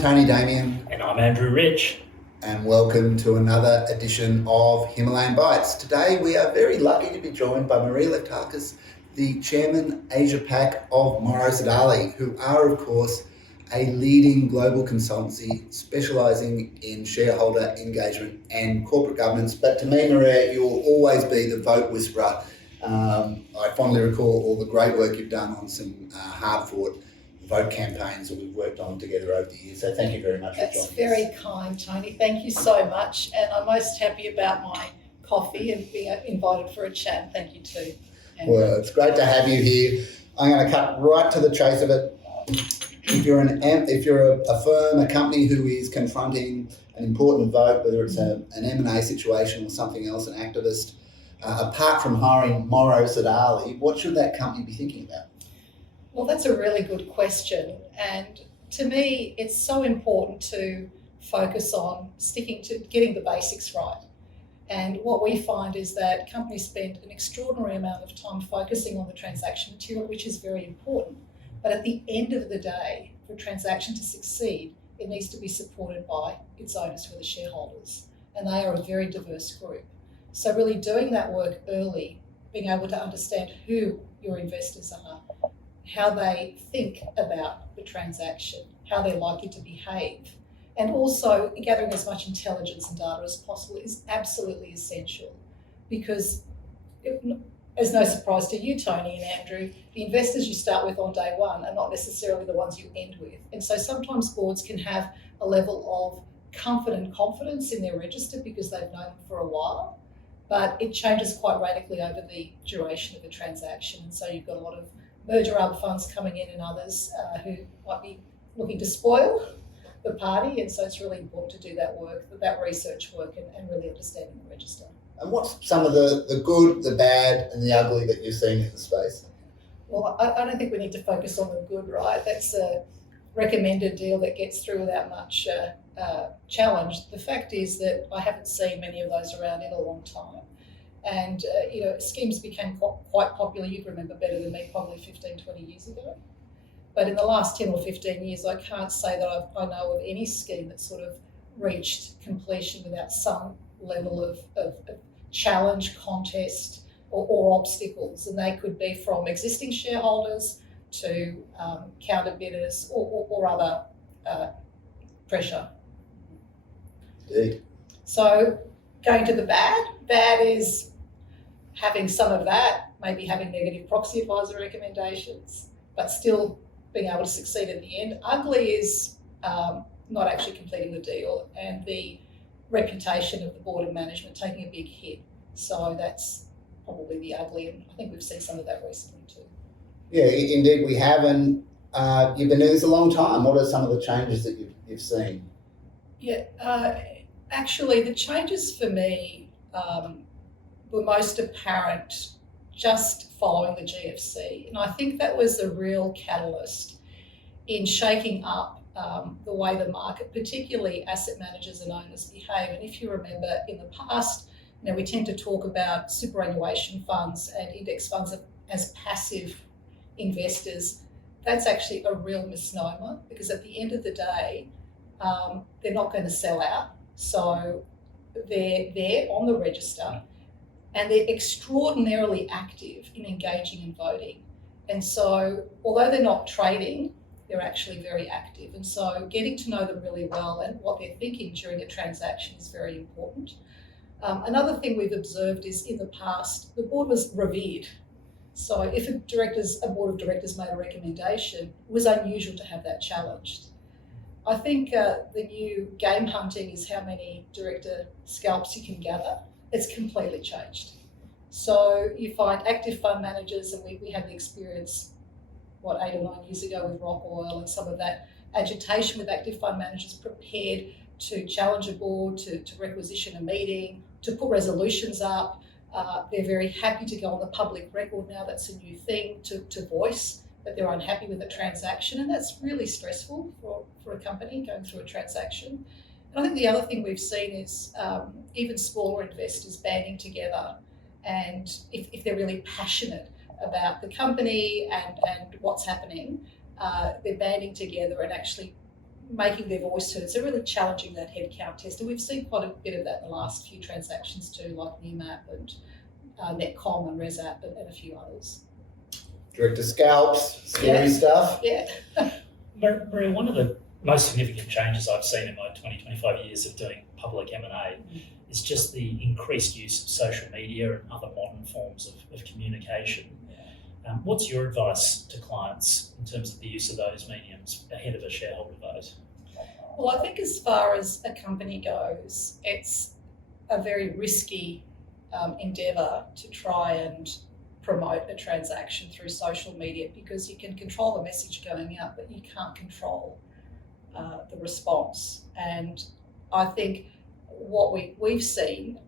Tony Damian. And I'm Andrew Rich. And welcome to another edition of Himalayan Bites. Today we are very lucky to be joined by Maria Leftakis, the Chairman APAC of Morrow Sodali, who are, of course, a leading global consultancy specialising in shareholder engagement and corporate governance. But to me, Maria, you will always be the vote whisperer. I fondly recall all the great work you've done on some hard-fought vote campaigns that we've worked on together over the years. So thank you very much for joining us. That's very kind, Tony. Thank you so much. And I'm most happy about my coffee and being invited for a chat. Thank you too. Well, it's great to have you here. I'm going to cut right to the chase of it. If you're a firm, a company who is confronting an important vote, whether it's an M&A situation or something else, an activist, apart from hiring Morrow Sodali, what should that company be thinking about? Well, that's a really good question. And to me, it's so important to focus on sticking to getting the basics right. And what we find is that companies spend an extraordinary amount of time focusing on the transaction material, which is very important. But at the end of the day, for a transaction to succeed, it needs to be supported by its owners, who are the shareholders. And they are a very diverse group. So really doing that work early, being able to understand who your investors are, how they think about the transaction, how they're likely to behave, and also gathering as much intelligence and data as possible is absolutely essential, because as no surprise to you, Tony and Andrew, the investors you start with on day one are not necessarily the ones you end with. And so sometimes boards can have a level of comfort and confidence in their register because they've known them for a while, but it changes quite radically over the duration of the transaction. And so you've got a lot of merger arb funds coming in and others who might be looking to spoil the party. And so it's really important to do that work, that research work, and really understanding the register. And what's some of the good, the bad and the ugly that you've seen in the space? Well, I don't think we need to focus on the good, right? That's a recommended deal that gets through without much challenge. The fact is that I haven't seen many of those around in a long time. And, schemes became quite popular. You'd remember better than me, probably 15, 20 years ago. But in the last 10 or 15 years, I can't say that I know of any scheme that sort of reached completion without some level of challenge, contest, or obstacles. And they could be from existing shareholders to counter bidders or other pressure. Indeed. So going to the bad is having some of that, maybe having negative proxy advisor recommendations, but still being able to succeed at the end. Ugly is not actually completing the deal and the reputation of the board and management taking a big hit. So that's probably the ugly, and I think we've seen some of that recently too. Yeah, indeed we have, and you've been doing this a long time. What are some of the changes that you've seen? Yeah, actually the changes for me were most apparent just following the GFC. And I think that was a real catalyst in shaking up the way the market, particularly asset managers and owners, behave. And if you remember in the past, we tend to talk about superannuation funds and index funds as passive investors. That's actually a real misnomer, because at the end of the day, they're not going to sell out. So they're there on the register and they're extraordinarily active in engaging and voting. And so although they're not trading, they're actually very active. And so getting to know them really well and what they're thinking during a transaction is very important. Another thing we've observed is in the past, the board was revered. So if a board of directors made a recommendation, it was unusual to have that challenged. I think the new game hunting is how many director scalps you can gather. It's completely changed. So you find active fund managers, and we had the experience, 8 or 9 years ago with Rock Oil and some of that agitation with active fund managers prepared to challenge a board, to requisition a meeting, to put resolutions up. They're very happy to go on the public record now. That's a new thing, to voice that they're unhappy with a transaction. And that's really stressful for a company going through a transaction. And I think the other thing we've seen is even smaller investors banding together. And if they're really passionate about the company and what's happening, they're banding together and actually making their voice heard. So really challenging that headcount test. And we've seen quite a bit of that in the last few transactions too, like Nearmap and Netcom and ResApp and a few others. Director scalps, scary stuff. Yeah. Maria, one of the most significant changes I've seen in my 25 years of doing public M&A is just the increased use of social media and other modern forms of communication. What's your advice to clients in terms of the use of those mediums ahead of a shareholder vote? Well, I think as far as a company goes, it's a very risky endeavour to try and promote a transaction through social media, because you can control the message going out, but you can't control the response. And I think what we've seen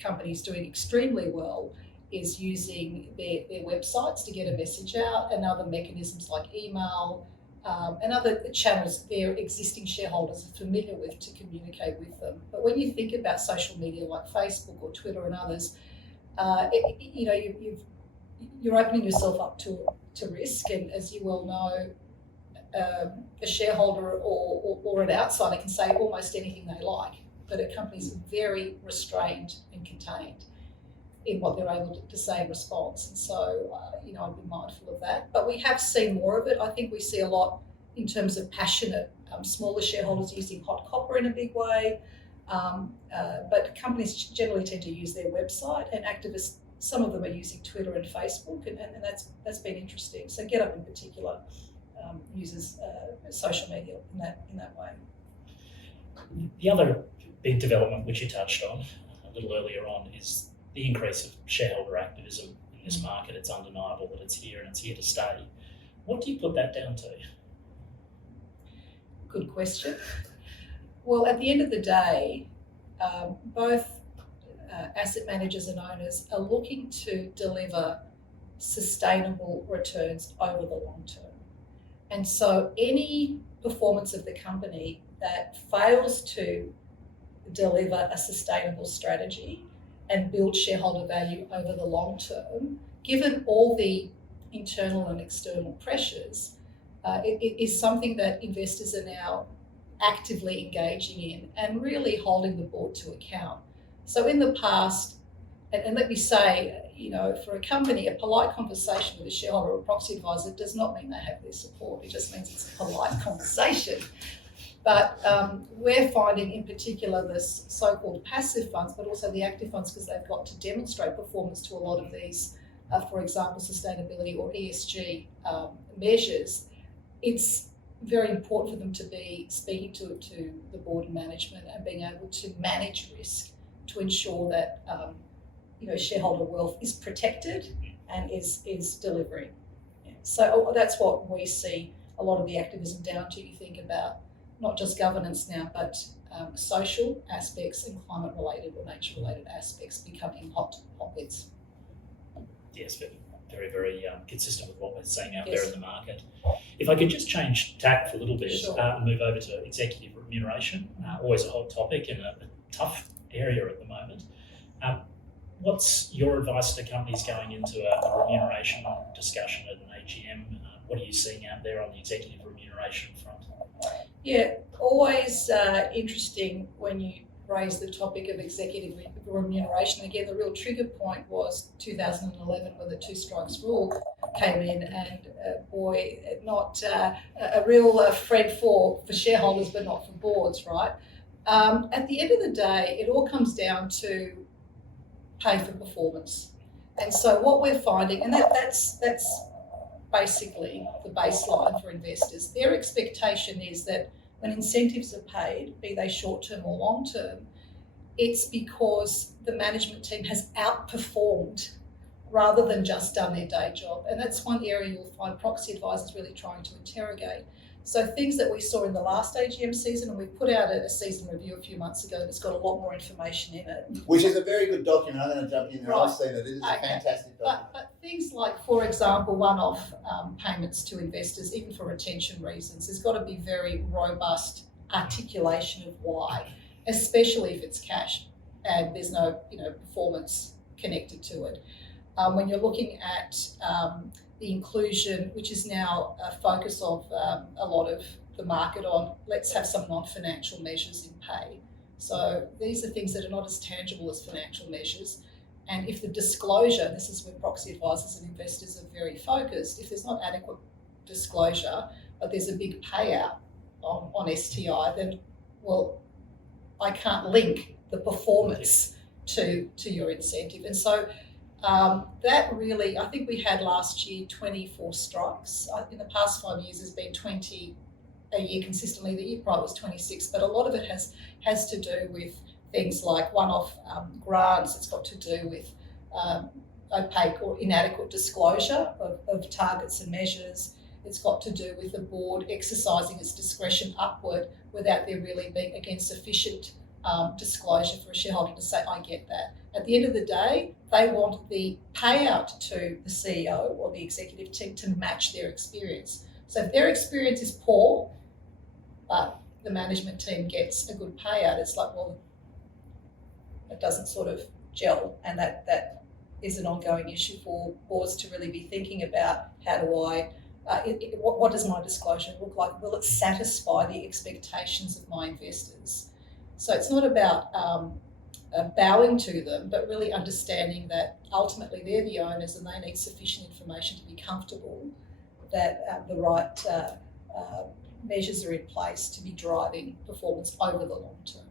companies doing extremely well is using their websites to get a message out, and other mechanisms like email and other channels their existing shareholders are familiar with to communicate with them. But when you think about social media like Facebook or Twitter and others, you're opening yourself up to risk. And as you well know, a shareholder or an outsider can say almost anything they like, but a company's very restrained and contained in what they're able to say in response. And so, I'd be mindful of that. But we have seen more of it. I think we see a lot in terms of passionate smaller shareholders using hot copper in a big way. But companies generally tend to use their website, and activists, some of them are using Twitter and Facebook, and that's been interesting. So GetUp in particular uses social media in that way. The other big development which you touched on a little earlier on is the increase of shareholder activism in this market. It's undeniable that it's here and it's here to stay. What do you put that down to? Good question. Well, at the end of the day, both asset managers and owners are looking to deliver sustainable returns over the long term. And so any performance of the company that fails to deliver a sustainable strategy and build shareholder value over the long term, given all the internal and external pressures, it is something that investors are now actively engaging in and really holding the board to account. So in the past, and let me say, for a company, a polite conversation with a shareholder or a proxy advisor does not mean they have their support. It just means it's a polite conversation. But we're finding in particular this so-called passive funds, but also the active funds, because they've got to demonstrate performance to a lot of these, for example, sustainability or ESG measures. It's very important for them to be speaking to the board and management and being able to manage risk to ensure that shareholder wealth is protected and is delivering. Yeah. So that's what we see a lot of the activism down to. You think about not just governance now, but social aspects and climate-related or nature-related aspects becoming hotbeds. Yes, but very, very consistent with what we're seeing out Yes. there in the market. If I could just change tack for a little bit Sure. and move over to executive remuneration, always a hot topic and a tough area at the moment. What's your advice to companies going into a remuneration discussion at an AGM? What are you seeing out there on the executive remuneration front? Yeah, always interesting when you raise the topic of executive remuneration. Again, the real trigger point was 2011 when the two strikes rule came in, and not a real friend for shareholders, but not for boards, right? At the end of the day, it all comes down to pay for performance. And so what we're finding, and that's basically the baseline for investors, their expectation is that when incentives are paid, be they short-term or long-term, it's because the management team has outperformed rather than just done their day job. And that's one area you'll find proxy advisors really trying to interrogate. So things that we saw in the last AGM season, and we put out a season review a few months ago that's got a lot more information in it. Which is a very good document. I'm going to jump in there. Right. I've seen it. It is a fantastic document. But things like, for example, one-off payments to investors, even for retention reasons, there's got to be very robust articulation of why, especially if it's cash and there's no performance connected to it. When you're looking at the inclusion, which is now a focus of a lot of the market on, let's have some non-financial measures in pay. So these are things that are not as tangible as financial measures. And if the disclosure, this is where proxy advisors and investors are very focused, if there's not adequate disclosure, but there's a big payout on STI, then, well, I can't link the performance to your incentive. And so that really, I think we had last year 24 strikes. In the past 5 years, there's been 20 a year consistently. The year prior was 26, but a lot of it has to do with things like one-off grants. It's got to do with opaque or inadequate disclosure of targets and measures. It's got to do with the board exercising its discretion upward without there really being, again, sufficient disclosure for a shareholder to say, I get that. At the end of the day, they want the payout to the CEO or the executive team to match their experience. So if their experience is poor, but the management team gets a good payout, it's like, well, it doesn't sort of gel, and that is an ongoing issue for boards to really be thinking about. How do I, what does my disclosure look like? Will it satisfy the expectations of my investors? So it's not about bowing to them, but really understanding that ultimately they're the owners and they need sufficient information to be comfortable that the right measures are in place to be driving performance over the long term.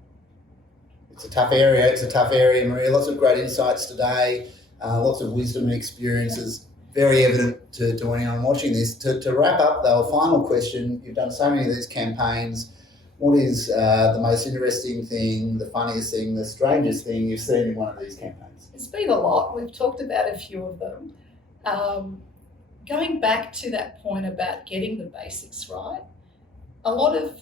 It's a tough area, Maria. Lots of great insights today, lots of wisdom and experiences, very evident to anyone watching this. To wrap up, though, a final question. You've done so many of these campaigns. What is the most interesting thing, the funniest thing, the strangest thing you've seen in one of these campaigns? It's been a lot. We've talked about a few of them. Going back to that point about getting the basics right, a lot of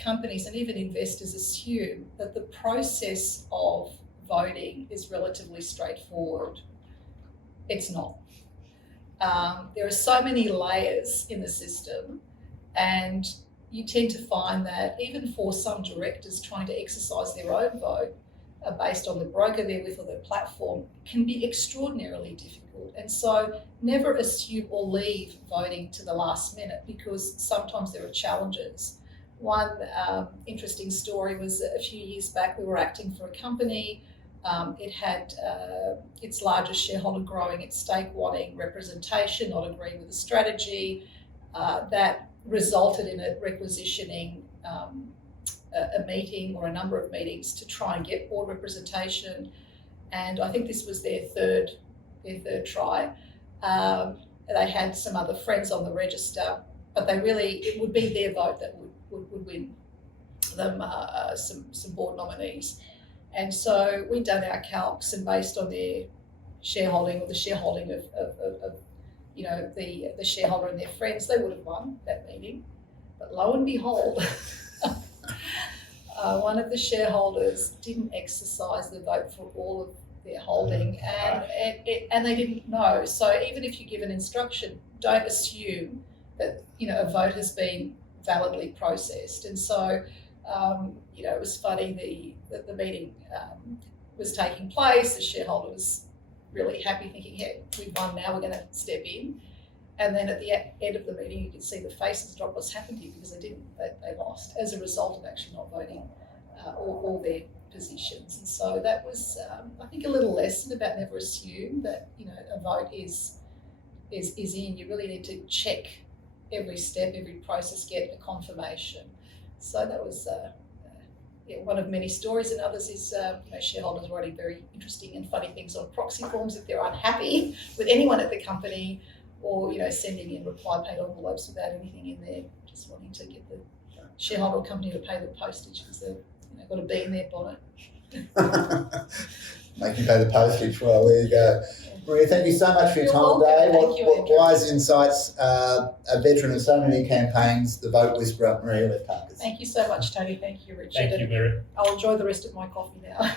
companies and even investors assume that the process of voting is relatively straightforward. It's not. There are so many layers in the system, and you tend to find that even for some directors trying to exercise their own vote based on the broker they're with or their platform can be extraordinarily difficult. And so never assume or leave voting to the last minute, because sometimes there are challenges. One interesting story was a few years back, we were acting for a company. It had its largest shareholder growing its stake, wanting representation, not agreeing with the strategy. That resulted in it requisitioning a meeting or a number of meetings to try and get board representation. And I think this was their third try. They had some other friends on the register, but it would be their vote that would win them some board nominees. And so we'd done our calcs, and based on their shareholding or the shareholding of the shareholder and their friends, they would have won that meeting. But lo and behold, one of the shareholders didn't exercise the vote for all of their holding, and they didn't know. So even if you give an instruction, don't assume that a vote has been validly processed. And so it was funny. The meeting was taking place. The shareholder was really happy, thinking, "Yeah, we've won. Now we're going to step in." And then at the end of the meeting, you could see the faces drop. What's happened here? Because they lost as a result of actually not voting all their positions. And so that was, I think, a little lesson about never assume that a vote is in. You really need to check every step, every process, get a confirmation. So that was one of many stories, and others is shareholders writing very interesting and funny things on proxy forms if they're unhappy with anyone at the company, or sending in reply paid envelopes without anything in there, just wanting to get the shareholder or company to pay the postage because they've got a bee in their bonnet. Make you pay the postage. Well, there you go. Maria, thank you so much for your time today. What wise insights, a veteran of so many campaigns, the vote whisperer, Maria Leftakis. Thank you so much, Tony. Thank you, Richard. Thank you, Maria. I'll enjoy the rest of my coffee now.